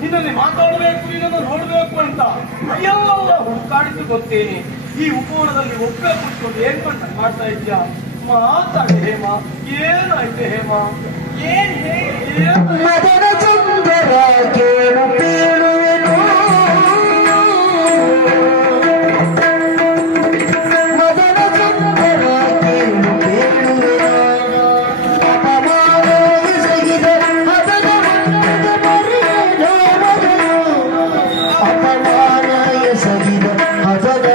ನಿನ್ನಲ್ಲಿ ಮಾತಾಡಬೇಕು, ನಿನ್ನನ್ನು ನೋಡ್ಬೇಕು ಅಂತ ಎಲ್ಲ ಹುಡುಕಾಡಿಸಿ ಗೊತ್ತೇನೆ. ಈ ಉಪವನದಲ್ಲಿ ಒಬ್ಬೇ ಕೂತ್ಕೊಂಡು ಏನ್ ಮಾಡ್ತಾ ಇದ್ಯಾ? ಮಾತಾಡಿ ಹೇಮ, ಏನಾಯ್ತು ಹೇಮ? ಏನ್ ಮದನ ಚಂದರ ಕೇಳು ಕೇಳುವೆನು, ಮದನ ಚಂದರ ಕೇಳು ಕೇಳುವೆನು, ಅಪಮಾನ ಎಸಗಿದ ಹದನ ಮರೆಯೇನೋ ಮದನು, ಅಪಮಾನ ಎಸಗಿದ ಹದನ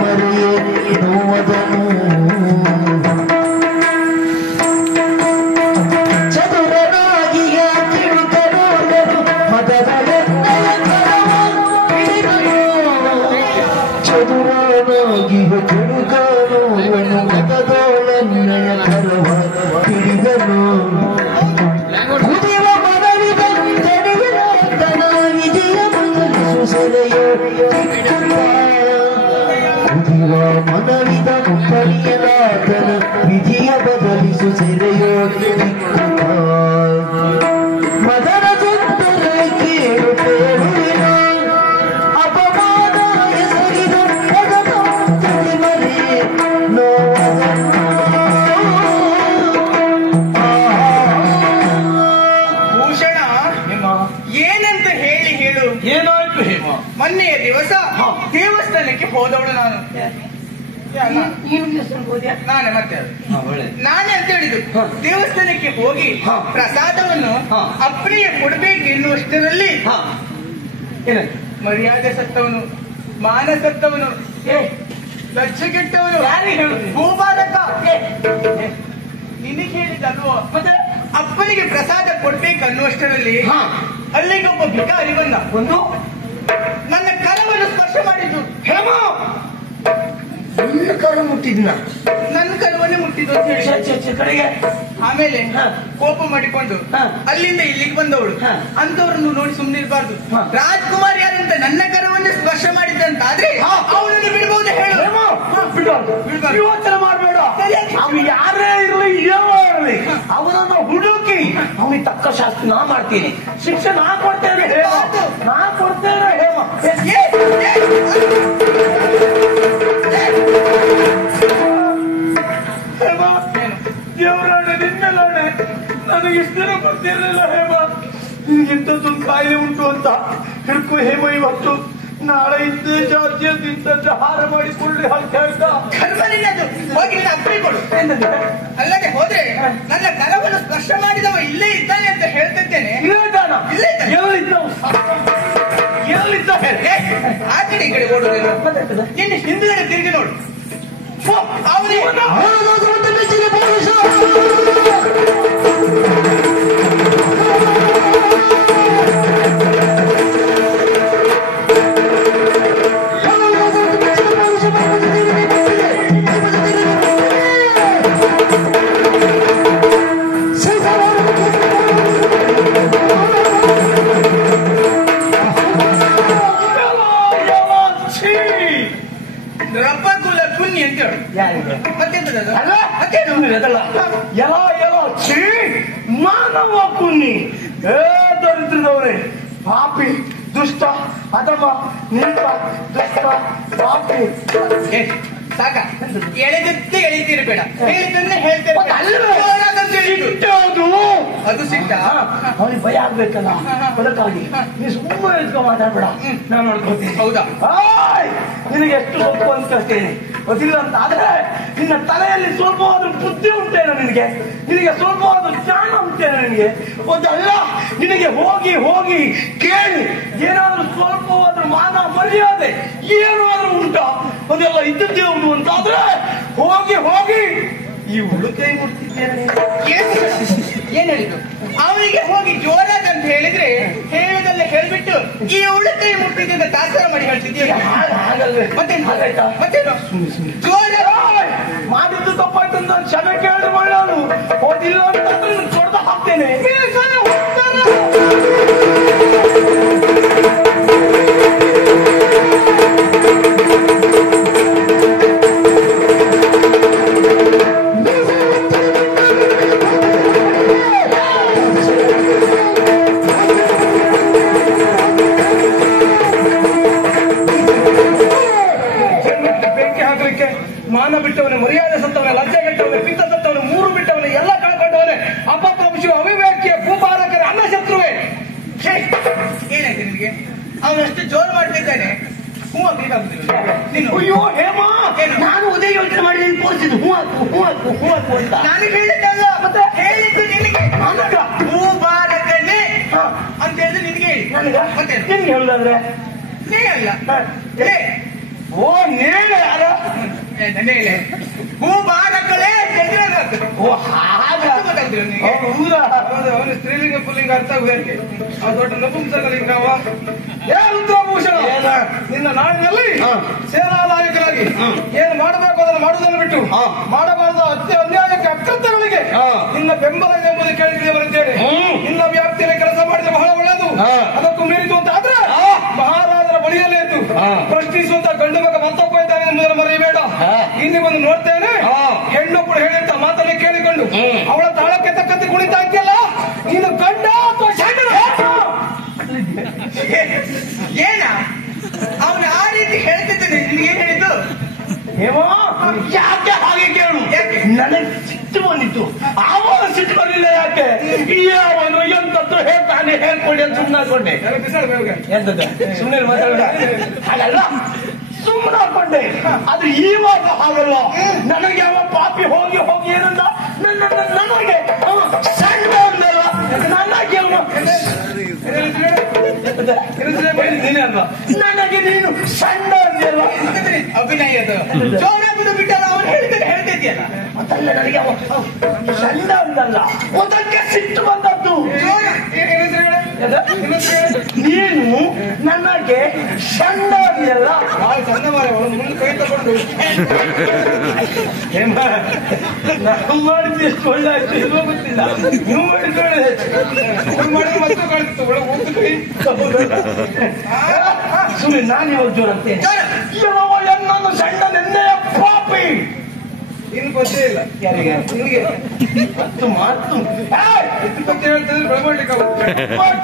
ಮರೆಯೇನೋ ಮದನು. ಮತದೋಳನ್ನಯ ಕರವ ಹಿಡಿದನು, ಕುದಿವ ಮನವಿದಂತನ ವಿಜಯ ಬದಲಿಸು ಸೆಲೆಯೋ ಕುದಿವ ಮನವಿದ ಪಣಿಯಲಾದನ ವಿಜಯ ಬದಲಿಸು ಸೆಲೆಯೋ ಮದನ ಚಂದರ ಕೇಳು ಕೇಳುವಿನ, ಅಪಮಾನ ಎಸಗಿದ ಪದದ ಮರೆ ಭೂಷಣ, ಏನಂತ ಹೇಳಿ ಹೇಳು. ಏನಾಯ್ತು ಹೇಮ? ಮೊನ್ನೆಯ ದಿವಸ ದೇವಸ್ಥಾನಕ್ಕೆ ಹೋದವಳು ನಾನು. ನಾನೇ ಮತ್ತೆ ನಾನೇ ಅಂತ ಹೇಳಿದ್ದು. ದೇವಸ್ಥಾನಕ್ಕೆ ಹೋಗಿ ಪ್ರಸಾದವನ್ನು ಅಪ್ಪನಿಗೆ ಕೊಡ್ಬೇಕು ಎನ್ನುವಷ್ಟರಲ್ಲಿ ಮರ್ಯಾದೆ ಸತ್ತವನು, ಮಾನ ಸತ್ತವನು, ಲಜ್ಜೆ ಕೆಟ್ಟವನು, ಭೂಬಾಲಕ ನಿನಗೆ ಹೇಳಿದಲ್ವೋ. ಮತ್ತೆ ಅಪ್ಪನಿಗೆ ಪ್ರಸಾದ ಕೊಡ್ಬೇಕು ಅನ್ನುವಷ್ಟರಲ್ಲಿ ಅಲ್ಲಿಗೆ ಒಬ್ಬ ಭಿಕಾರಿ ಬಂದ. ಒಂದು ನನ್ನ ಕರವನ್ನು ಸ್ಪರ್ಶ ಮಾಡಿದ್ದು. ಹೇಮ, ನಿನ್ನ ಕರ ಮುಟ್ಟಿದ್ನ? ನನ್ನ ಕರವನ್ನೇ ಮುಟ್ಟಿದ್ದು ಅಂತ ಹೇಳಿ ಕಡೆಗೆ. ಆಮೇಲೆ ಕೋಪ ಮಾಡಿಕೊಂಡು ಅಲ್ಲಿಂದ ಇಲ್ಲಿಗೆ ಬಂದವಳು. ಅಂತವರನ್ನು ನೋಡಿ ಸುಮ್ಮನೆ ಇರಬಾರ್ದು. ರಾಜ್ಕುಮಾರ್ ಯಾರಂತ ನನ್ನ ಕರವನ್ನೇ ಸ್ಪರ್ಶ ಮಾಡಿದ್ದಂತಾದ್ರೆ ಅವಳನ್ನು ಬಿಡಬಹುದು ಹೇಳು. ಯೋಚನೆ ಮಾಡಬೇಡ. ಅವ್ನು ಯಾರೇ ಇರಲಿ, ಏನೋ ಇರಲಿ, ಅವನನ್ನು ಹುಡುಕಿ ಅವನಿಗೆ ತಕ್ಕ ಶಾಸ್ತ್ರ ನಾ ಮಾಡ್ತೀನಿ. ಶಿಕ್ಷೆ ನಾ ಕೊಡ್ತೇನೆ ಹೇಮ, ನಾ ಕೊಡ್ತೇನೆ ಹೇಮ. ಹೇಮ, ದೇವರಾಣೆ ನಿನ್ನೆಲಾಣೆ, ನನಗೆ ಇಷ್ಟು ದಿನ ಗೊತ್ತಿರಲಿಲ್ಲ ಹೇಮ ನಿನಗಿಂತದ್ದೊಂದು ಕಾಯಿಲೆ ಉಂಟು ಅಂತ. ಹಿಡ್ಕು ಹೇಮ, ಇವತ್ತು ನಾಳೆ ಇಂಥ ಜಾತಿಯದ್ದು ಇಂಥದ್ದು ಹಾರ ಮಾಡಿಕೊಳ್ಳಿ ಅಂತ ಹೇಳ್ತಾ ಹೋಗಿ ಅಪ್ಪಣೆ ಕೊಡು. ಅಲ್ಲದೆ ಹೋದ್ರೆ ನನ್ನ ಕರವನ್ನು ಸ್ಪರ್ಶ ಮಾಡಿದವ ಇಲ್ಲೇ ಇದ್ದಾನೆ ಅಂತ ಹೇಳ್ತಿದ್ದೇನೆ. ಎಲ್ಲಿದ್ದ ಹೇಳಿ. ಆ ಕಡೆ ಈ ಕಡೆ ಓಡುವುದಿಲ್ಲ. ನಿನ್ನೆ ಹಿಂದುಗಡೆ ತಿರುಗಿ ನೋಡು. ರಬ್ಬಕುಲ ಕುನ್ನಿ ಅಂತ ಹೇಳು. ಮತ್ತೆಂತದ ಎಲ್ಲ ಛೀ, ಮಾನವ ಕುನ್ನಿ. ದರಿದ್ರದವ್ರೆ, ಪಾಪಿ, ದುಷ್ಟ, ಅಧಮ, ನೀತ, ದುಷ್ಟ, ಪಾಪಿ. ಸಾಕ, ಎಳೆದತ್ತೆ ಎಳಿತಿರ್ಬೇಡ, ಹೇಳಿದ್ದನ್ನೇ ಹೇಳ್ತೇನೆ. ಅದು ಸಿಟ್ಟ. ಅವನಿಗೆ ಭಯ ಆಗ್ಬೇಕಲ್ಲ, ಅದಕ್ಕಾಗಿ ನೀ ಸುಮ್ಮನೆ ಇಟ್ಕೊಂಡು ಮಾತಾಡ್ಬೇಡ, ನಾನು ನೋಡ್ಕೊಳ್ತೀನಿ. ಹೌದಾ? ನಿನಗೆ ಎಷ್ಟು ಸ್ವಲ್ಪ ಅಂತ ಹೇಳ್ತೇನೆ. ಗೊತ್ತಿಲ್ಲ ಅಂತ ಆದ್ರೆ ನಿನ್ನ ತಲೆಯಲ್ಲಿ ಸ್ವಲ್ಪವಾದ್ರೂ ಬುದ್ಧಿ ಉಂಟೇನೋ ನಿನಗೆ, ನಿನಗೆ ಸ್ವಲ್ಪವಾದ್ರೂ ಜ್ಞಾನ ಉಂಟೇನೋ ನಿನಗೆ? ಒಂದಲ್ಲ, ನಿನಗೆ ಹೋಗಿ ಹೋಗಿ ಕೇಳಿ ಏನಾದ್ರೂ ಸ್ವಲ್ಪವಾದ್ರೂ ಮಾನ ಮರ್ಯಾದೆ ಏನಾದ್ರೂ ಉಂಟಾ? ಅದೆಲ್ಲ ಇದ್ದದ್ದೇ ಉಂಟು ಅಂತಾದ್ರೆ ಹೋಗಿ ಹೋಗಿ ಈ ಉಳುಕೈ ಮುಟ್ತಿದ್ದೇನೆ. ಏನ್ ಹೇಳಿದ್ದು? ಅವನಿಗೆ ಹೋಗಿ ಜೋರಾದ ಅಂತ ಹೇಳಿದ್ರೆ ಹೇಳದಲ್ಲ ಹೇಳ್ಬಿಟ್ಟು ಈ ಉಳುಕೈ ಮುಟ್ಟಿದೆ ಅಂತ ತಾತ್ಸಾರ ಮಾಡಿ ಹೇಳ್ತಿದ್ದೀಯ. ಮತ್ತೇನು ಜೋರ ಮಾಡಿದ್ದು ತಪ್ಪಾಯ್ತು ಅಂತ ಕ್ಷಮೆ ಕೇಳಿ ಮಾಡೋನು. ಹೋದಿಲ್ಲ ಅಂತಂದ್ರೆ ತೊಡೆದು ಹಾಕ್ತೇನೆ. ನಿನಗೆ ಅವನಷ್ಟು ಜೋರು ಮಾಡ್ತಿದ್ದಾನೆ. ಹೂ ಆಗ್ಬೇಕಾಗುದಿಲ್ಲ ನೀನು. ಅಯ್ಯೋ ಹೇಮ, ಏನು? ನಾನು ಉದಯ ಯೋಚನೆ ಮಾಡಿ ನೀನು ತೋರಿಸಿದ್ದು ಹೂ ಹಾಕು ಅಂತ. ನಾನು ಹೇಳಿದ್ದಲ್ಲ, ಮತ್ತೆ ಹೇಳಿದ್ದು ನಿನಗೆ. ಹೂ ಬಾರಕನೆ ಅಂತ ಹೇಳಿದ್ರೆ ನಿನಗೆ ಹೇಳಿ. ನನಗ ಮತ್ತೆ ನಿನ್ಗೆ ಹೇಳುದಾದ್ರೆ ನೀ ಅಲ್ಲ ಓ ನೇಳೆ ಅಲ್ಲ ನೇಳೆ. ಹೂ ಬಾರಕಳೆ ಓ ಹಾಗ ಹೌದಾ? ಅವನು ಸ್ತ್ರೀಲಿಂಗ ಪುಲ್ಲಿಂಗ ಅರ್ಥ ಆಗುವುದಕ್ಕೆ ಆ ದೊಡ್ಡ ನಪುಂಸಕಲಿಂಗ ಅವ. ಏ ರುದ್ರಭೂಷಣ, ನಿನ್ನ ನಾಡಿನಲ್ಲಿ ಸೇನಾ ನಾಯಕರಾಗಿ ಏನು ಮಾಡಬೇಕು ಅದನ್ನು ಮಾಡುವುದನ್ನು ಬಿಟ್ಟು ಮಾಡಬಾರದ ಅನ್ಯಾಯಕ್ಕೆ ಅಕೃತ್ಯಗಳಿಗೆ ನಿನ್ನ ಬೆಂಬಲ ಎಂಬುದು ಕೇಳಿದ್ರೆ ಬರುತ್ತೇನೆ. ನಿನ್ನ ವ್ಯಾಪ್ತಿಯಲ್ಲಿ ಕೆಲಸ ಮಾಡಿದ್ರೆ ಬಹಳ ಒಳ್ಳೆಯದು. ಅದಕ್ಕೂ ಮೀರಿತು ಅಂತ ಆದ್ರೆ ಮಹಾರಾಜರ ಬಳಿಯಲ್ಲೇ ಇದ್ದು ಪ್ರಶ್ನಿಸುವಂತ ಗಂಡು ಮಗ ಮತ್ತೊಬ್ಬ ಇದ್ದಾನೆ ಎಂಬುದನ್ನು ಮರೆಯಬೇಡ. ಇಲ್ಲಿ ಬಂದು ನೋಡ್ತೇನೆ, ಹೆಣ್ಣೊಬ್ಬಳು ಹೇಳಿದಂತ ಮಾತನ್ನು ಕೇಳಿಕೊಂಡು ಅವಳ ತಾಳಕ್ಕೆ ತಕ್ಕಂತೆ ಕುಣಿತಾ ಇದ್ಯಲ್ಲ, ನೀನು ಗಂಡ ಅಥವಾ ಏನ ಅವನು ಆ ರೀತಿ ಹೇಳ್ತಿದ್ದಾನೆ. ನಿನ್ಗೇನ್ ಹೇಳಿದ್ದು? ಹೇಮ, ಯಾಕೆ ಹಾಗೆ ಕೇಳು? ನನಗೆ ಸಿಟ್ಟು ಬಂದಿತ್ತು. ಆವಾಗ ಸಿಟ್ಟು ಬರಲಿಲ್ಲ ಯಾಕೆ? ಅವನು ಎಂತದ್ದು ಹೇಳ್ತಾನೆ ಹೇಳ್ಕೊಡಿ ಅಂತ ಸುಮ್ಮನೆ ಹಾಕೊಂಡೆ. ಎಂತದ್ದು ಸುಮ್ಮನೆ ಮಾತಾಡ ಹಾಗಲ್ಲ, ಸುಮ್ಮನೆ ಹಾಕೊಂಡೆ. ಅದು ಇವಾಗ ಹಾಗಲ್ಲ. ನನಗೆ ಅವ ಪಾಪಿ ಹೋಗಿ ಹೋಗಿ ಏನಂದ, ನನಗೆ ಸಣ್ಣ ಅಂದಲ್ಲ, ನನಗೆ ಅವನು ನೀನೇ ಅಲ್ವಾ, ನನಗೆ ನೀನು ಸಣ್ಣ ಅಂದಲ್ಲ. ಅಭಿನಯ ಜೋರಾಗುದು ಬಿಟ್ಟಲ್ಲ, ಅವನು ಹೇಳ್ತಿದ್ಯಲ್ಲ. ಅದಲ್ಲ, ನನಗೆ ಅವ ಸಣ್ಣ ಅಂದಲ್ಲ, ಅದಕ್ಕೆ ಸಿಟ್ಟು ಬಂದದ್ದು. ನೀನು ನನಗೆ ಸಣ್ಣ ಅಂದಲ್ಲ. ಸಣ್ಣ ಮಾರ ಮುಂದೆ ಕೈ ತಗೊಂಡು ನಾವು ಮಾಡಿದ್ದು ಎಷ್ಟು ಒಳ್ಳೆ ಆಯ್ತು ಇಲ್ವೋ ಗೊತ್ತಿಲ್ಲ. ನೀವು ಮಾಡಿದ್ರೆ ಮಾಡಿದ್ರೆ ಮತ್ತೆ ಕಾಣಿಸ್ತು ಒಳಗೆ ಹೋಗ್ತು ಕೈ. ಸುಮ್ಮನೆ ನಾನು ಇವಾಗ ಜೋರ ಅಂತೇನೆ. ಎನ್ನನ್ನು ಸಣ್ಣ ನೆನ್ನೆಯ ಪಾಪಿ. ಇನ್ನು ಗೊತ್ತೇ ಇಲ್ಲ ಯಾರಿಗೆ? ನಿಮಗೆ ಮತ್ತು ಮಾತು ಬಗ್ಗೆ ಹೇಳ್ತಿದ್ರೆ ಬೆಳವಣಿಗೆ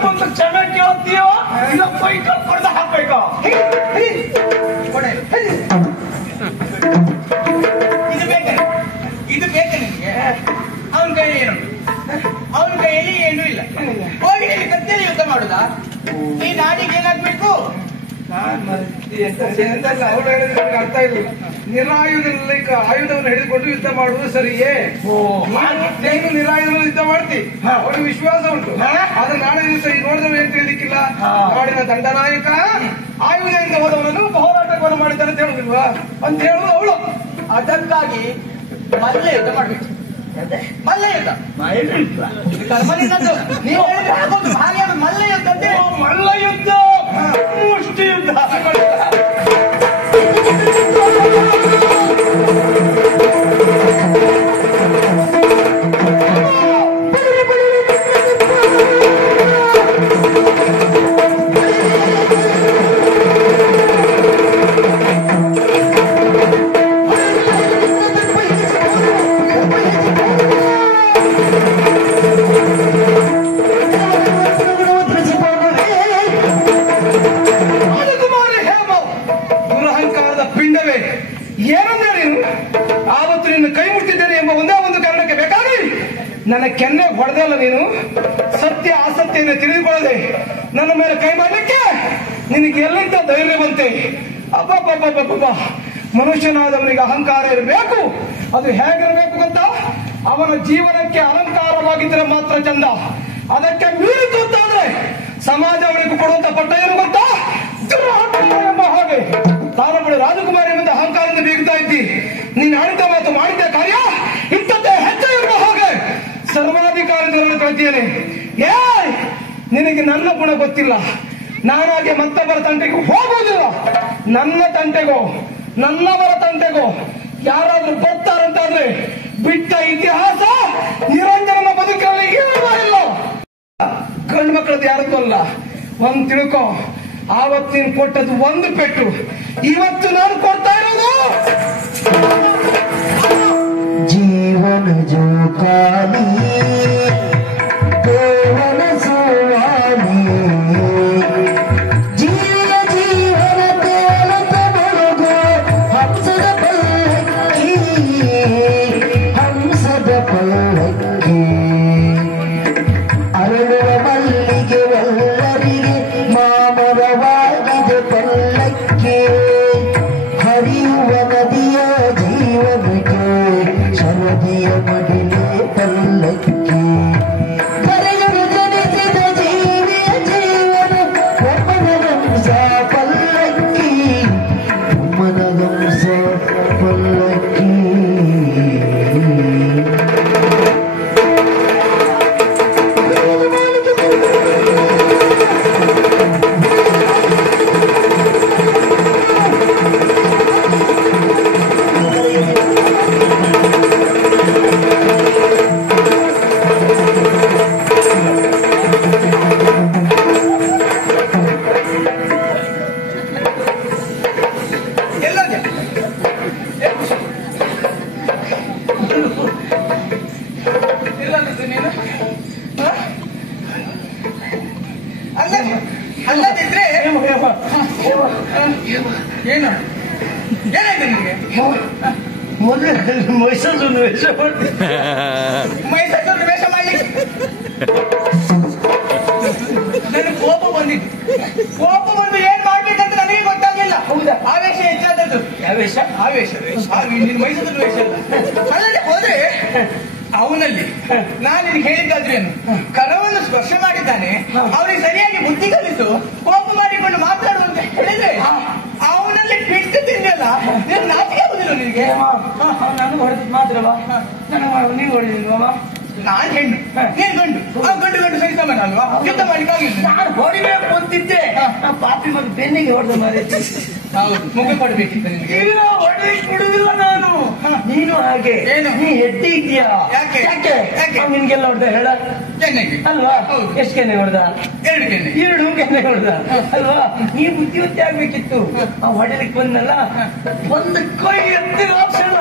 ಅಂತ ಕ್ಷಮೆ ಕೇಳ್ತೀಯೋ ಇಲ್ಲ ಪೈಕ ಪಡೆದ ಹಾಕ್ಬೇಕೋ? ಇದು ಬೇಕು ನಿಮಗೆ. ಅವನ ಕೈ ಏನು? ಅವನ ಕೈಯಲ್ಲಿ ಏನೂ ಇಲ್ಲ. ಹೋಗಿ ನೀನು ಕತ್ತೇಲಿ ಯುದ್ಧ ಮಾಡುದಾ? ಈ ನಾಡಿಗೆ ಏನಾಗ್ಬೇಕು? ಅವಳು ಹೇಳಿದ್ರೆ ಅರ್ಥ ಇಲ್ಲ. ನಿರಾಯುಧದಲ್ಲಿ ಆಯುಧವನ್ನು ಹಿಡಿದುಕೊಂಡು ಯುದ್ಧ ಮಾಡುವುದು ಸರಿಯೇ? ನೀನು ನಿರಾಯುಧದಲ್ಲಿ ಯುದ್ಧ ಮಾಡ್ತಿ, ಅವನಿಗೆ ವಿಶ್ವಾಸ ಉಂಟು. ಆದ್ರೆ ನಾಳೆ ದಿವಸ ಈ ನೋಡಿದವನು ಏನ್ ತಿಳಿದಿಕ್ಕಿಲ್ಲ. ನಾಡಿನ ದಂಡನಾಯಕ ಆಯುಧದಿಂದ ಹೋದವನನ್ನು ಹೋರಾಟವನ್ನು ಮಾಡಿದ್ದಾನೆ ಅಂತ ಹೇಳುದಿಲ್ವಾ ಅಂತ ಹೇಳುವುದು ಅವಳು. ಅದಕ್ಕಾಗಿ ಮಲ್ಲ ಯುದ್ಧ ಮಾಡ್ಬೇಕು. ಮಲ್ಲ ಯುದ್ಧ ಕರ್ಮನಿಂದದ್ದು ನೀವು ಹೇಳಿದ್ರೆ ಆಗೋದು. ಹಾಗೆ ಮಲ್ಲ ಯುದ್ಧ ಅಂತ ಮಲ್ಲ ಯುದ್ಧ, ಮುಷ್ಟಿ ಯುದ್ಧ. ನನ್ನ ಕೆನ್ನೆ ಹೊಡೆದಲ್ಲ ನೀನು. ಸತ್ಯ ಆಸಕ್ತಿಯನ್ನು ತಿಳಿದುಕೊಳ್ಳದೆ ನನ್ನ ಮೇಲೆ ಕೈ ಮಾಡಲಿಕ್ಕೆ ನಿನಗೆ ಎಲ್ಲಿಂದ ಧೈರ್ಯ ಬಂತೆ? ಅಬ್ಬಬ್ಬಬ್ಬಬ್ಬ, ಮನುಷ್ಯನಾದವನಿಗೆ ಅಹಂಕಾರ ಇರಬೇಕು. ಅದು ಹೇಗಿರಬೇಕು ಗೊತ್ತ? ಅವನ ಜೀವನಕ್ಕೆ ಅಲಂಕಾರವಾಗಿದ್ದರೆ ಮಾತ್ರ ಚಂದ. ಅದಕ್ಕೆ ಮೀರಿತು ಅಂತಾದ್ರೆ ಸಮಾಜ ಅವನಿಗೆ ಕೊಡುವಂತ ಪಟ್ಟ ಏನು ಗೊತ್ತಾ? ದುರಹಂಕಾರ ಎಂಬ ಹಾಗೆ. ತಾನೊಬ್ಬಳು ರಾಜಕುಮಾರಿ ಎಂಬ ಅಹಂಕಾರದಿಂದ ಬೀಗ್ತಾ ಇದ್ದಿ. ನೀನು ಆಡಿದ ಮಾತು ಮಾಡಿದ್ದ ಕಾರ್ಯ ಇಂಥದ್ದೇ ಹೆಚ್ಚು ಎಂಬ ಹಾಗೆ ಸರ್ವಾಧಿಕಾರಗಳನ್ನು ಕಳ್ತಿದ್ದೇನೆ. ನಿನಗೆ ನನ್ನ ಗುಣ ಗೊತ್ತಿಲ್ಲ. ನಾನಾಗೆ ಮತ್ತೊಬ್ಬರ ತಂಟೆಗೆ ಹೋಗುವುದಿಲ್ಲ. ನನ್ನ ತಂಟೆಗೋ ನನ್ನವರ ತಂಟೆಗೋ ಯಾರಾದ್ರೂ ಬರ್ತಾರಂತಾದ್ರೆ ಬಿಟ್ಟ ಇತಿಹಾಸ ನಿರಂಜನ ಬದುಕಲ್ಲಿ ಇಲ್ಲ. ಗಂಡು ಮಕ್ಕಳದ್ದು ಯಾರದ್ದು ಅಲ್ಲ. ಒಂದ್ ತಿಳ್ಕೊ, ಆವತ್ತಿನ ಕೊಟ್ಟದ್ದು ಒಂದು ಪೆಟ್ಟು, ಇವತ್ತು ನಾನು ಕೊಡ್ತಾ ಇರೋದು जीवन जो काली देवन सुवाली जीव जीवन तेलत बलगो हंसद पल्लक्की हंसद पल्लक्की ಅರಳುವ ಮಲ್ಲಿಗೆ ವಲ್ಲರಿಗೆ ಮಾಮ ಏನು ಏನಾಯ್ತು ನಿಮಗೆ? ಮೊದಲೇ ಮೈಸೂರು ವೇಷ ಮಾಡ್ತೀನಿ. ಮೈಸೂರು ವೇಷ ಮಾಡ್ಲಿಕ್ಕೆ ನನಗೆ ಕೋಪ ಬಂದಿತ್ತು. ಕೋಪ ಬಂದು ಏನ್ ಮಾಡ್ಬೇಕಂತ ನನಗೆ ಗೊತ್ತಾಗ್ಲಿಲ್ಲ. ಹೌದಾ? ಆವೇಶ ಹೆಚ್ಚಾದದ್ದು. ಯಾವ ವೇಷ? ಆವೇಶ ನಿನ್ ಮೈಸೂರು ವೇಷ ಅಲ್ಲ. ಅಲ್ಲದೆ ಹೋದ್ರೆ ಅವನಲ್ಲಿ ನಾನು ನಿನಗೆ ಹೇಳಿದ್ದಾದ್ರೇನು, ಕರವನ್ನು ಸ್ಪರ್ಶ ಮಾಡಿದ್ದಾನೆ, ಅವನಿಗೆ ಸರಿಯಾಗಿ ಬುದ್ಧಿ ಕಲಿಸು, ಕೋಪ ಮಾಡಿಕೊಂಡು ಮಾತಾಡು ಅಂತ ಹೇಳಿದ್ರೆ ಅವನಲ್ಲಿ ಬಿಟ್ಟು ತಿನ್ನಲ್ಲ. ನೀನು ನಾಚಿಕೆ ಆಗುದಿಲ್ಲ ನಿನಗೆ? ನಾನು ಹೊಡೆದ್ ಮಾತ್ರವಾ? ನನಗೆ ನೀವು ಹೊಡೆದಿಲ್ವಾ? ನಾನ್ ಹೆಣ್ಣು, ನೀನ್ ಗಂಡು. ಗಂಡು ಗಂಡು ಸರಿ ಸಮಾನ ಅಲ್ವಾ? ಯುದ್ಧ ಮಾಡ್ಲಿಕ್ಕಾಗಿಲ್ಲ. ನಾನು ಹೊಡಿಬೇಕು ಅಂತಿದ್ದೆ, ಪಾಪಿ ಮಗ ಬೆನ್ನಿಗೆ ಹೊಡೆದ ಮಾರೈತಿ. ಹೌದು, ಮುಖ ಕೊಡ್ಬೇಕಿತ್ತು ನಿನಗೆ. ಈಗ ಹೊಡೆಯಕ್ಕೆ ಬಿಡುದಿಲ್ಲ ನಾನು. ನೀನು ಹಾಗೆ ಏನು? ನೀ ಹೆಡ್ಡಿ ಇದೆಯಾ? ಯಾಕೆ? ಯಾಕೆ ಯಾಕೆ? ನಿನ್ಗೆಲ್ಲ ಹೊಡೆದ ಹೇಳ ಕೆನ್ನೆಗೆ ಅಲ್ವಾ? ಹೌದು. ಎಷ್ಟು ಕೆನ್ನೆ ಹೊಡೆದ? 2 ಕೆನ್ನೆ. 2 ಕೆನ್ನೆ ಹೊಡೆದ ಅಲ್ವಾ? ನೀ ಬುದ್ಧಿವಂತಿ ಆಗ್ಬೇಕಿತ್ತು. ಆ ಹೊಡೆಯಲಿಕ್ಕೆ ಬಂದಲ್ಲ, ಒಂದು ಕೈ ಎತ್ತಿದ ಕ್ಷಣ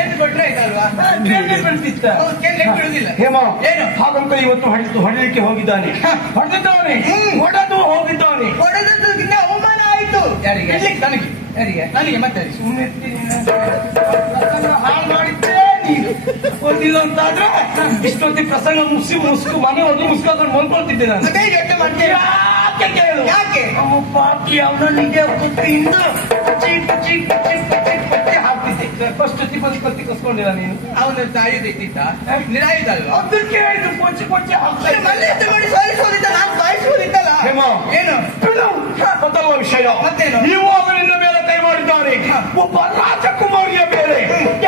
ಏನು ಕೊಟ್ರೆ ಆಯ್ತಲ್ವಾ? ಕೆನ್ನೆ ಬೀಳ್ತಿತ್ತ. ಹೌದು, ಕೆನ್ನೆ ಬಿಡುದಿಲ್ಲ. ಹೇಮ ಏನು? ಹಾಗಂತ ಇವತ್ತು ಹೊಡೆಯಲಿಕ್ಕೆ ಹೋಗಿದ್ದಾನೆ, ಹೊಡೆದಿದ್ದಾನೆ, ಹೊಡೆದು ಹೋಗಿದ್ದಾನೆ. ಹೊಡೆದದ್ರಿಂದ ಅವಮಾನ ಆಯ್ತು. ಯಾರಿಗೆ? ನನಗೆ. ಯಾರಿಗೆ? ನನಗೆ. ಮತ್ತೆ ಸುಮ್ಮನೆ ಹಾಳು ಮಾಡಿದ್ದೆ ನೀನು. ಗೊತ್ತಿಲ್ಲ ಅಂತಾದ್ರೆ ಇಷ್ಟೊತ್ತಿ ಪ್ರಸಂಗ ಮುಸ್ಕು ಮನೆ ಹೋಗಿ ಮುಸ್ಕೊಂಡು ಮಲ್ಕೊಳ್ತಿದ್ದೆ ನಾನು. ಅದೇ ಗಟ್ಟ ಮಾಡ್ತೇನೆ. ಯಾಕೆ ಕೇಳು? ಯಾಕೆ? ಅವ ಪಾಪಿ ಅವನಿಗೆ ಕುತ್ತಿಯಿಂದ ಪಚ್ಚಿ ಪಚ್ಚಿ ಪಚ್ಚಿ ಪಚ್ಚಿ ಪಚ್ಚಿ ಹಾಕ್ತಿದ್ದೆ. ಫಸ್ಟ್ ಕೊತ್ತಿ ಕಸ್ಕೊಂಡಿಲ್ಲ ನೀನು. ಅವನ ಸಾಯುಧ ಇಟ್ಟಿದ್ದ ನಿರಾಯುಧ ಅಲ್ವಾ? ಅದಕ್ಕೆ ಇದು ಪಚ್ಚಿ ಪಚ್ಚಿ ಹಾಕ್ತಾ ಇದ್ದೆ. ಮನೆ ಎತ್ತು ಮಾಡಿ ಸಾಯಿಸೋದಿತ್ತ, ನಾನು ಸಾಯಿಸೋದಿತ್ತಲ್ಲ. ಹೇಮ, ಏನು? ಗೊತ್ತಲ್ಲ ವಿಷಯ? ಮತ್ತೇನು? ಇವಾಗ ನಿನ್ನ ಮೇಲೆ ಕೈ ಮಾಡಿದ್ದಾನೆ. ಒಬ್ಬ ರಾಜಕುಮಾರಿಯ ಮೇಲೆ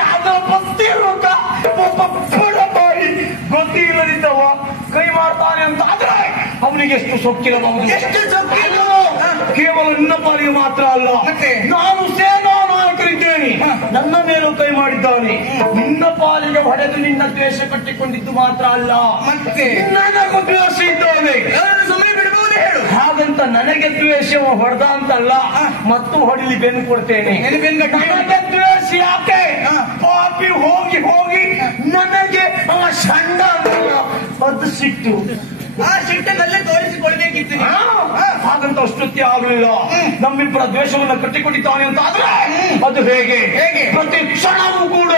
ಯಾವ್ದೋ ಗೊತ್ತಿರುತ್ತ ಒಬ್ಬ ಬಡಬಾಯಿ ಗೊತ್ತಿ ಇಲ್ಲದಿದ್ದವ ಕೈ ಮಾಡ್ತಾನೆ ಅಂತ ಆದ್ರೆ ಅವನಿಗೆ ಎಷ್ಟು ಸೊಕ್ಕಿರಬಹುದು. ಎಷ್ಟು ಸೊಕ್ಕಿಲ್ಲ? ಕೇವಲ ನಿನ್ನ ಪಾಲಿಗೆ ಮಾತ್ರ ಅಲ್ಲ, ಮತ್ತೆ? ನಾನು ಸೇನಾ ನಾಯಕರಿದ್ದೇನೆ, ನನ್ನ ಮೇಲೂ ಕೈ ಮಾಡಿದ್ದಾನೆ. ನಿನ್ನ ಪಾಲಿಗೆ ಹೊಡೆದು ನಿನ್ನ ದ್ವೇಷ ಕಟ್ಟಿಕೊಂಡಿದ್ದು ಮಾತ್ರ ಅಲ್ಲ, ಮತ್ತೆ ನನಗೂ ದ್ವೇಷ ಇದ್ದಾನೆ. ಅವರನ್ನು ಸುಮ್ಮನೆ ಬಿಡಬಹುದು ಹೇಳು. ಹಾಗಂತ ನನಗೆ ದ್ವೇಷ ಹೊಡೆದ ಅಂತಲ್ಲ, ಮತ್ತು ಹೊಡಿಲಿ ಬೆನ್ನು ಕೊಡ್ತೇನೆ. ನನಗೆ ದ್ವೇಷ ಯಾಕೆ? ಪಾಪಿ ಹೋಗಿ ಹೋಗಿ ನನಗೆ ಅವ ಷಂಡ ಅದು ಸಿಟ್ಟು. ಆ ಸಿಟ್ಟನ್ನಲ್ಲೇ ತೋರಿಸಿಕೊಳ್ಬೇಕಿತ್ತು ನೀನು. ಹಾಗಂತ ಅಷ್ಟೊತ್ತಿ ಆಗಲಿಲ್ಲ. ನಮ್ಮಿಬ್ಬರ ದ್ವೇಷವನ್ನು ಕಟ್ಟಿಕೊಂಡಿದ್ದಾನೆ ಅಂತ ಆದ್ರೆ ಅದು ಹೇಗೆ? ಪ್ರತಿ ಕ್ಷಣವೂ ಕೂಡ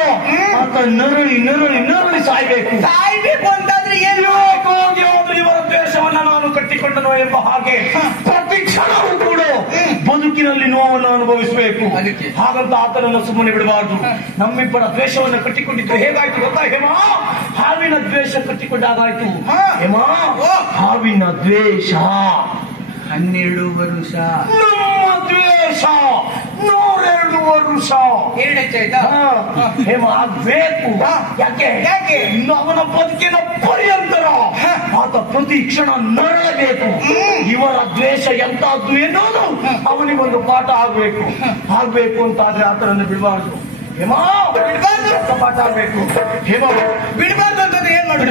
ಆತ ನರಳಿ ನರಳಿ ನರಳಿ ಸಾಯ್ಬೇಕು. ಸಾಯ್ಬೇಕು ಅಂತಾದ್ರೆ ಏನು? ಹೋಗಿ ಹೋಗಿ ಇವರ ದ್ವೇಷವನ್ನ ನಾನು ಕಟ್ಟಿಕೊಂಡನು ಎಂಬ ಹಾಗೆ ಪ್ರತಿ ಕ್ಷಣವೂ ಕೂಡ ಬದುಕಿನಲ್ಲಿ ನೋವನ್ನು ಅನುಭವಿಸಬೇಕು. ಹಾಗಂತ ಆತನನ್ನು ಸುಮ್ಮನೆ ಬಿಡಬಾರ್ದು. ನಮ್ಮಿಬ್ಬರ ದ್ವೇಷವನ್ನು ಕಟ್ಟಿಕೊಂಡಿದ್ದು ಹೇಗಾಯ್ತು ಗೊತ್ತಾ ಹೇಮ? ಹಾವಿನ ದ್ವೇಷ ಕಟ್ಟಿಕೊಂಡಾಗಾಯ್ತು ಹೇಮ. ಹಾವಿನ ದ್ವೇಷ 12 ವರ್ಷ, ನಮ್ಮ ದ್ವೇಷ 102 ವರ್ಷ. ಎರಡು ಹೆಚ್ಚಾಯ್ತಾ? ಹೇಮ ಆಗ್ಬೇಕು. ಯಾಕೆ? ಯಾಕೆ? ಅವನ ಬದುಕಿನ ಪರ್ಯಂತರ ಆತ ಪ್ರತಿ ಕ್ಷಣ ನರಳಬೇಕು. ಇವರ ದ್ವೇಷ ಎಂತದ್ದು ಎನ್ನುವುದು ಅವನಿಗೊಂದು ಪಾಠ ಆಗ್ಬೇಕು. ಅಂತಾದ್ರೆ ಆತನನ್ನು ಬಿಡಬಾರ್ದು ಹೇಮ. ಬಿಡಬಾರ್ದು. ಪಾಠ ಆಗ್ಬೇಕು ಹೇಮ. ಬಿಡಬಾರ್ದು ಅಂತಂದ್ರೆ ಏನ್ ಮಾಡಿ?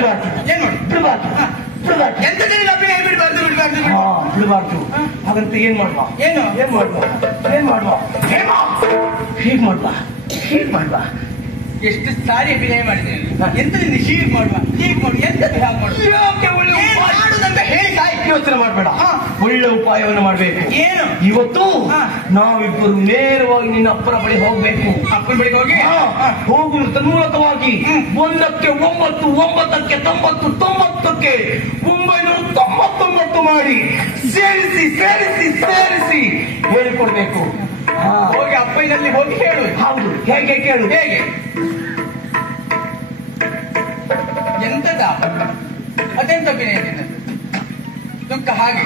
ಏನ್ ಮಾಡಿ? ಬಿಡಬಾರ್ದು. ಎಂತ ಜನ ಅಭಿನಯ ಬಿಡಬಾರ್ದು ಬಿಡಬಾರ್ದು ಬಿಡಬಾರ್ದು. ಹಾಗಂತ ಏನ್ ಮಾಡ್ಬಾ? ಏನು? ಏನ್ ಮಾಡ್ಬಾ ಹೇಮ? ಹೀಗ್ ಮಾಡ್ಬಾ, ಹೀಗ್ ಮಾಡ್ಬಾ. ಎಷ್ಟು ಸಾರಿ ಅಭಿನಯ ಮಾಡಿದ್ದೇನೆ. ಎಂತದಿಂದ ಹೀಗ್ ಮಾಡುವ, ಹೀಗ್ ಮಾಡು, ಎಂತದ್ದು ಹಾಗೆ ಮಾಡುವ? ಯಾಕೆ ಒಳ್ಳೆ ಉಪಾಯ ಮಾಡುದಂತ ಹೇಳಿ ಸಾಯಿ. ಯೋಚನೆ ಮಾಡ್ಬೇಡ. ಒಳ್ಳೆ ಉಪಾಯವನ್ನು ಮಾಡ್ಬೇಕು. ಏನು? ಇವತ್ತು ನಾವಿಬ್ಬರು ನೇರವಾಗಿ ನಿನ್ನ ಅಪ್ಪನ ಬಳಿ ಹೋಗ್ಬೇಕು. ಅಪ್ಪನ ಬಳಿಗೆ ಹೋಗಿ ಹೋಗುವ ತನ್ಮೂಲಕವಾಗಿ 1ಕ್ಕೆ 9, 9ಕ್ಕೆ 90, 90ಕ್ಕೆ 999 ಮಾಡಿ ಸೇರಿಸಿ ಸೇರಿಸಿ ಸೇರಿಸಿ ಹೇಳಿಕೊಡ್ಬೇಕು. ಹೋಗಿ ಅಪ್ಪನಲ್ಲಿ ಹೋಗಿ ಹೇಳು. ಹೌದು. ಹೇಗೆ ಕೇಳು? ಹೇಗೆ? ಎಂತದ ಅದೆಂತ ಅಭಿನಯ ನಿನ್ನದು? ದುಃಖ ಹಾಗೆ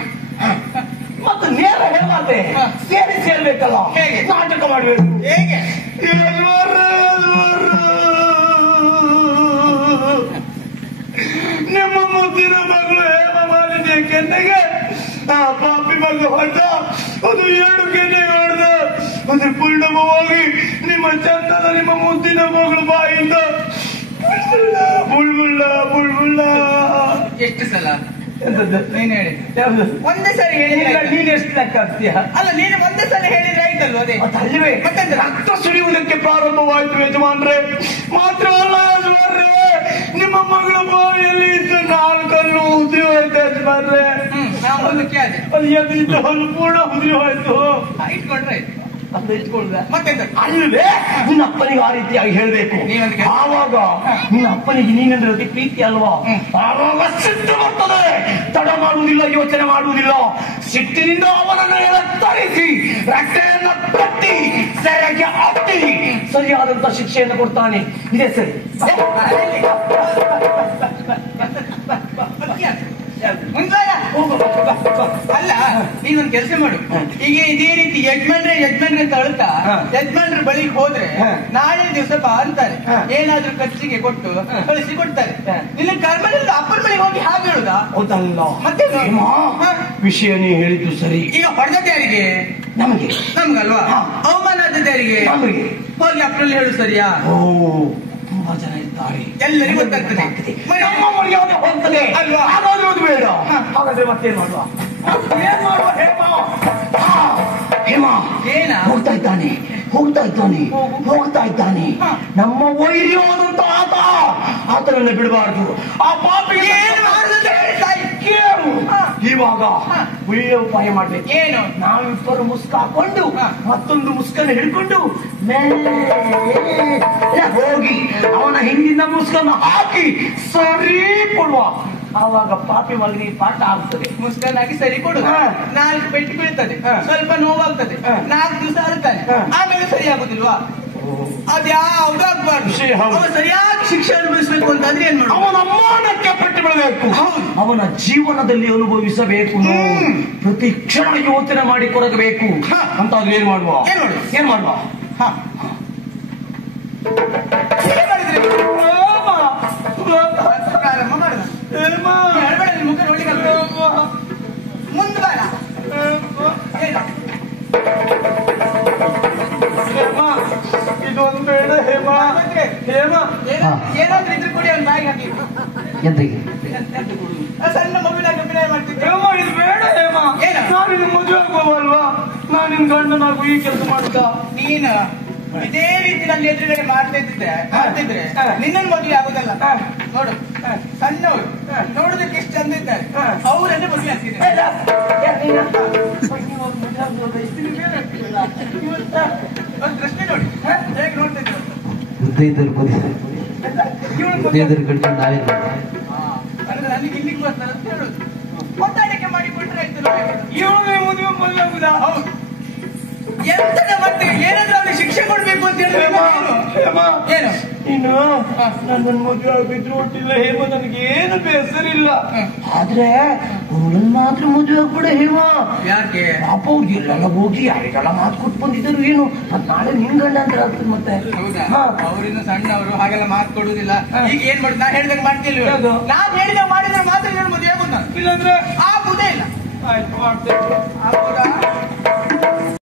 ಮತ್ತು ನೇರ ಹೇಳಬಾರ್ದೆ, ಸೇರಿ ಸೇರ್ಬೇಕಲ್ಲ. ಹೇಗೆ? ನಾಟಕ ಮಾಡ್ಬೇಕು. ಹೇಗೆ? ನಿಮ್ಮ ಮುದ್ದಿನ ಮಗಳು ಹೇಮ ಮಾಲಿನ್ಯ ಕೆನ್ನೆಗೆ ಆ ಪಾಪಿ ಮಗ ಹೊಡೆದ. ಅದು 2 ಕೆನ್ನೆ ಹೊಡೆದ. ಅದು ಪೂರ್ಣವಾಗಿ ನಿಮ್ಮ ಚಂದದ ನಿಮ್ಮ ಮುದ್ದಿನ ಮಗಳು ಬಾಯಿಂದ ಬುಳ್ಬುಳ್ಳ ಬುಳ್ಬುಳ್ಳ. ಎಷ್ಟು ಸಲ ಎಂತದ್ದು? ನೀನ್ ಹೇಳಿ. ಯಾವ್ದು? ಒಂದೇ ಸರಿ ಹೇಳಿದ್ರೆ ನೀನ್ ಎಷ್ಟು ಲೆಕ್ಕ ಆಗ್ತೀಯ? ಅಲ್ಲ, ನೀನು ಒಂದೇ ಸಲ ಹೇಳಿದ್ರೆ ಆಯ್ತಲ್ವ? ಅದೇ ಅಲ್ವೇ? ಮತ್ತೆ ರಕ್ತ ಸುರಿಯುವುದಕ್ಕೆ ಪ್ರಾರಂಭವಾಯಿತು ಯಜಮಾನ್ರೆ. ಮಾತ್ರ ಅಲ್ಲ ಯಜಮಾನ್ರೆ, ನಿಮ್ಮ ಮಗಳ ಬಾವಿಯಲ್ಲಿ ಇದ್ದು 4 ಕಲ್ಲು ಊದಿ ಹೋಯ್ತು ಯಜಮಾನ್ರೆ. ಮುಂದಕ್ಕೆ ಅದೇ ಅದು ಎದ್ರಿದ್ದು ಸಂಪೂರ್ಣ ಉದುರಿ ಹೋಯ್ತು. ಇಟ್ಕೊಂಡ್ರೆ ಆಯ್ತು. ಅದು ಇಟ್ಕೊಳ್ದ ಮತ್ತೆಂತ ಅಲ್ವೇ ನಿನ್ನ ಅಪ್ಪನಿಗೆ ಆ ರೀತಿಯಾಗಿ ಹೇಳ್ಬೇಕು. ನೀವೊಂದು ಕೆಲ್ಸ- ಆವಾಗ ನಿನ್ನ ಅಪ್ಪನಿಗೆ ನೀನೆಂದ್ರೆ ಅತಿ ಪ್ರೀತಿ ಅಲ್ವಾ, ಆವಾಗ ಸಿಟ್ಟು ಬರ್ತದೆ. ತಡ ಮಾಡುವುದಿಲ್ಲ, ಯೋಚನೆ ಮಾಡುವುದಿಲ್ಲ. ಸಿಟ್ಟಿನಿಂದ ಅವನನ್ನು ಎಳತ್ತರಿಸಿ ರಕ್ತೆಯನ್ನ ಕಟ್ಟಿ ಸೆರೆಗೆ ಹಾಕಿ ಸರಿಯಾದಂತ ಶಿಕ್ಷೆಯನ್ನು ಕೊಡ್ತಾನೆ. ಇದೇ ಸರಿ. ಮುಂದ್ವಾರ ಅಲ್ಲ ನೀನೊಂದು ಕೆಲಸ ಮಾಡು. ಈಗ ಇದೇ ರೀತಿ ಯಜಮಾನ್ರೆ ಅಂತ ಅಳ್ತಾ ಯಜಮಾನ್ರ ಬಳಿಗೆ ಹೋದ್ರೆ ನಾಳೆ ದಿವಸ ಬಾ ಅಂತಾರೆ. ಏನಾದ್ರೂ ಖರ್ಚಿಗೆ ಕೊಟ್ಟು ಕಳಿಸಿ ಕೊಡ್ತಾರೆ. ನಿನ್ನ ಕರ್ಮದಿಂದ ಅಪ್ಪನ ಬಳಿಗೆ ಹೋಗಿ ಹಾಗೆ ಹೇಳುದಾ? ಹೌದಲ್ಲ ಮತ್ತೆ ವಿಷಯ ನೀ ಹೇಳಿದ್ದು ಸರಿ. ಈಗ ಹೊಡೆದದ್ದು ಯಾರಿಗೆ? ನಮಗೆ ನಮ್ಗಲ್ವಾ? ಅವಮಾನ ಆದದ್ದು ಯಾರಿಗೆ? ನಮಗೆ. ಹೋಗಿ ಅಪ್ಪನಲ್ಲಿ ಹೇಳು ಸರಿಯಾ? ಓ ತುಂಬಾ ಜನ ಇದ್ದಾರೆ, ಎಲ್ಲರಿಗೂ ಗೊತ್ತಾಗ್ತದೆ. ನಮ್ಮ ಮರ್ಯಾದೆ ಹೋಗ್ತದೆ ಅಲ್ವಾ? ಹಾಗಾದ್ರೆ ಅದು ಬೇಡ. ಹಾಗಾದ್ರೆ ಮತ್ತೇನ್ ಮಾಡುವ? ಏನ್ ಮಾಡುವ ಹೇಮ? ಏನ ಹೋಗ್ತಾ ಇದ್ದಾನೆ. ನಮ್ಮ ವೈರ್ಯವಾದಂತ ಆತನನ್ನ ಬಿಡಬಾರ್ದು. ಆ ಪಾಪಿಗೆ ಏನ್ ಮಾಡುದು ಕೇಳು. ಇವಾಗ ಒಳ್ಳೆ ಉಪಾಯ ಮಾಡ್ಬೇಕು. ಏನು? ನಾವಿಬ್ಬರು ಮುಸ್ಕ ಹಾಕೊಂಡು ಮತ್ತೊಂದು ಮುಸ್ಕನ್ನು ಹಿಡ್ಕೊಂಡು ಮೇಲೆ ಹೋಗಿ ಅವನ ಹಿಂದಿನ ಮುಸ್ಕನ್ನು ಹಾಕಿ ಸರಿ ಕೊಡುವ. ಆವಾಗ ಪಾಪಿ ಮಗನಿಗೆ ಪಾಠ ಆಗ್ತದೆ. ಮುಸ್ಕನಾಗಿ ಸರಿ ಕೊಡು. 4 ಪೆಟ್ಟು ಬೀಳ್ತದೆ, ಸ್ವಲ್ಪ ನೋವಾಗ್ತದೆ, 4 ದಿವಸ ಅಳ್ತಾನೆ, ಆಮೇಲೆ ಸರಿ ಆಗುದಿಲ್ವಾ? ಅದ್ಯಾವುದು ಆಗ್ಬಾರ್ದು. ಅವನು ಸರಿಯಾಗಿ ಶಿಕ್ಷೆ ಅನುಭವಿಸಬೇಕು ಅಂತಂದ್ರೆ ಏನ್ ಮಾಡು? ಅವನ ಅಮ್ಮನಕ್ಕೆ ಪಟ್ಟು ಬಿಡಬೇಕು. ಅವನ ಜೀವನದಲ್ಲಿ ಅನುಭವಿಸಬೇಕು. ಪ್ರತಿ ಕ್ಷಣ ಯೋಚನೆ ಮಾಡಿ ಕೊಡಬೇಕು ಅಂತ ಆದ್ರೆ ಏನ್ ಮಾಡುವ? ಏನ್ ಮಾಡುವ? ಪ್ರಾರಂಭ ಮಾಡುದ ಮುಖ ನೋಡಿ ಮುಂದೆ ಬಾರ. ಇದೊಂದು ಬೇಡ ಹೇಮ. ಏನಾದ್ರೂ ಇದ್ರೆ ಕೊಡಿ ಅವ್ನ ಬಾಯಿಗೆ ಹಾಕಿ. ಸಣ್ಣ ಮಗುವಿನಾಗ ಅಭಿನಯ ಮಾಡ್ತಿದ್ದೆ. ಇದು ಬೇಡ ಹೇಮ. ನಾನು ನಿನ್ ಮದುವೆ ಆಗುವಲ್ವಾ? ನಾನು ನಿನ್ ಗಂಡನಾಗು ಈ ಕೆಲಸ ಮಾಡುತ್ತ. ನೀನು ಇದೇ ರೀತಿ ನನ್ನ ಎದುರುಗಡೆ ಮಾಡ್ತಿದ್ರೆ ನಿನ್ನನ್ನು ಮದುವೆ ಆಗುದಲ್ಲ. ನೋಡು, ಸಣ್ಣವರು ನೋಡುದಕ್ಕೆ ಎಷ್ಟು ಚಂದ ಇದ್ದಾರೆ, ಅವರನ್ನೇ ಮದುವೆ ಆಗ್ತಿದ್ದಾರೆ. ಒಂದು ಪ್ರಶ್ನೆ ನೋಡಿ, ಹೇಗೆ ನೋಡ್ತಿದ್ರು? ಅಂದ್ರೆ ನನಗೆ ಇಲ್ಲಿಗೆ ಬರ್ತಾರೆ ಅಂತ ಹೇಳುದು. ಹೊಂದಾಣಿಕೆ ಮಾಡಿಕೊಟ್ರೆ ಆಯ್ತು. ಇವಳು ಮದುವೆ ಆಗುದಾ? ಹೌದು. ಎಂತದ ಮತ್ತೆ ಏನಾದ್ರೂ ಅವ್ರಿಗೆ ಶಿಕ್ಷೆ ಕೊಡ್ಬೇಕು ಅಂತ ಹೇಳಿ ಏನು ನೀನು ನನ್ನ ಮದುವೆ ಆಗಿದ್ರು ಒಟ್ಟಿಲ್ಲ ಹೇಮ. ನನಗೆ ಏನು ಬೇಸರಿಲ್ಲ. ಆದ್ರೆ ಅವಳನ್ನ ಮಾತ್ರ ಮದುವೆ ಆಗ್ಬಿಡ ಹೇಮ. ಯಾಕೆ? ಪಾಪ ಅವ್ರಿಗೆ ಎಲ್ಲೆಲ್ಲ ಹೋಗಿ ಯಾರಿಗೆಲ್ಲ ಮಾತು ಕೊಟ್ಟು ಬಂದಿದ್ರು. ಏನು ಮತ್ ನಾಳೆ ನಿನ್ ಗಂಡ ಅಂತ ಆಗ್ತದೆ ಮತ್ತೆ. ಹೌದಾ? ಅವ್ರಿನ್ನು ಸಣ್ಣವರು ಹಾಗೆಲ್ಲ ಮಾತು ಕೊಡುದಿಲ್ಲ. ಈಗ ಏನ್ ಮಾಡುದು? ನಾ ಹೇಳಿದಾಗ ಮಾಡ್ತಿಲ್ವ? ನಾನ್ ಹೇಳಿದಾಗ ಮಾಡಿದ್ರೆ ಮಾತ್ರ ಮದುವೆ ಆಗುದು. ನಾನು ಇಲ್ಲಾಂದ್ರೆ ಆಗುದೇ ಇಲ್ಲ. ಆಯ್ತು ಮಾಡ್ತೇವೆ. ಆಗುದಾ?